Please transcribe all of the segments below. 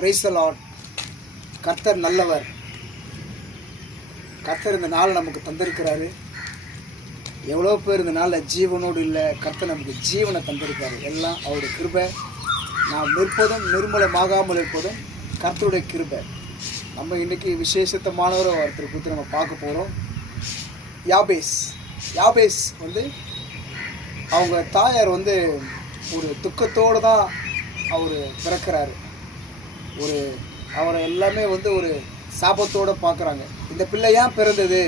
Praise the Lord. கர்த்தர் நல்லவர். கர்த்தர் இந்த நாள் நமக்கு தந்திருக்கிறாரு. எவ்வளோ பேர் இந்த நாளில் ஜீவனோடு இல்லை, கர்த்தர் நமக்கு ஜீவனை தந்திருக்காரு. எல்லாம் அவருடைய கிருபை. நாம் நிற்பதும் நிர்மூலமாகாமல் இருப்பதும் கர்த்தருடைய கிருபை. நம்ம இன்றைக்கி விசேஷத்தமானவரை ஒருத்தர் குறித்து நம்ம பார்க்க போகிறோம். யாபேஸ் அவங்க தாயார் ஒரு துக்கத்தோடு தான் அவர் பிறக்கிறாரு. அவரை எல்லாமே ஒரு சாபத்தோடு பார்க்குறாங்க. இந்த பிள்ளை ஏன் பிறந்தது,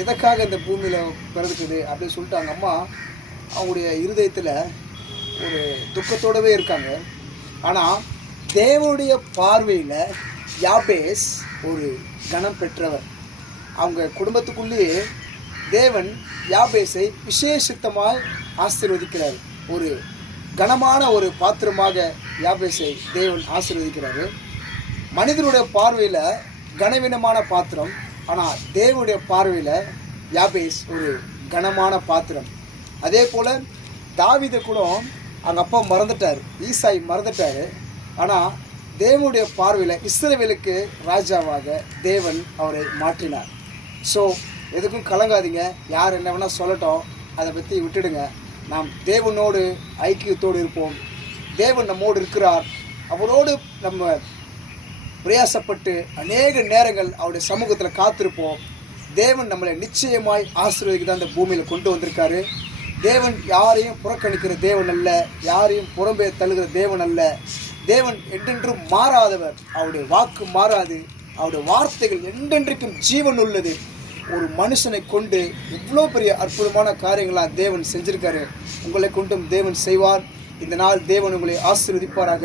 எதற்காக இந்த பூமியில் பிறக்குது அப்படின்னு சொல்லிட்டு அவங்க அம்மா அவங்களுடைய இருதயத்தில் ஒரு துக்கத்தோடவே இருக்காங்க. ஆனால் தேவனுடைய பார்வையில் யாபேஸ் ஒரு கனம் பெற்றவர். அவங்க குடும்பத்துக்குள்ளேயே தேவன் யாபேஸை விசேஷித்தமாக ஆசீர்வதிக்கிறார். ஒரு கனமான ஒரு பாத்திரமாக யாபேஸை தேவன் ஆசீர்வதிக்கிறாரு. மனிதனுடைய பார்வையில் கனவீனமான பாத்திரம், ஆனால் தேவனுடைய பார்வையில் யாபேஸ் ஒரு கனமான பாத்திரம். அதே போல் தாவீதை கூட அவங்க அப்பா மறந்துட்டார், ஈசாய் மறந்துட்டார். ஆனால் தேவனுடைய பார்வையில் இஸ்ரவேலுக்கு ராஜாவாக தேவன் அவரை மாற்றினார். ஸோ எதுக்கும் கலங்காதீங்க, யார் என்ன வேணால் சொல்லட்டும், அதை பற்றி விட்டுடுங்க. நாம் தேவனோடு ஐக்கியத்தோடு இருப்போம். தேவன் நம்மோடு இருக்கிறார். அவரோடு நம்ம பிரயாசப்பட்டு அநேக நேரங்கள் அவருடைய சமூகத்தில் காத்திருப்போம். தேவன் நம்மளை நிச்சயமாய் ஆசீர்வதிக்க தான் இந்த பூமியில் கொண்டு வந்திருக்காரு. தேவன் யாரையும் புறக்கணிக்கிற தேவன் அல்ல, யாரையும் புறம்பே தள்ளுகிற தேவன் அல்ல. தேவன் என்றென்றும் மாறாதவர். அவருடைய வாக்கு மாறாது. அவருடைய வார்த்தைகள் என்றென்றைக்கும் ஜீவன் உள்ளது. ஒரு மனுஷனை கொண்டு இவ்வளோ பெரிய அற்புதமான காரியங்களாக தேவன் செஞ்சிருக்காரு. உங்களை கொண்டும் தேவன் செய்வார். இந்த நாள் தேவன் உங்களை ஆசீர்வதிப்பாராக.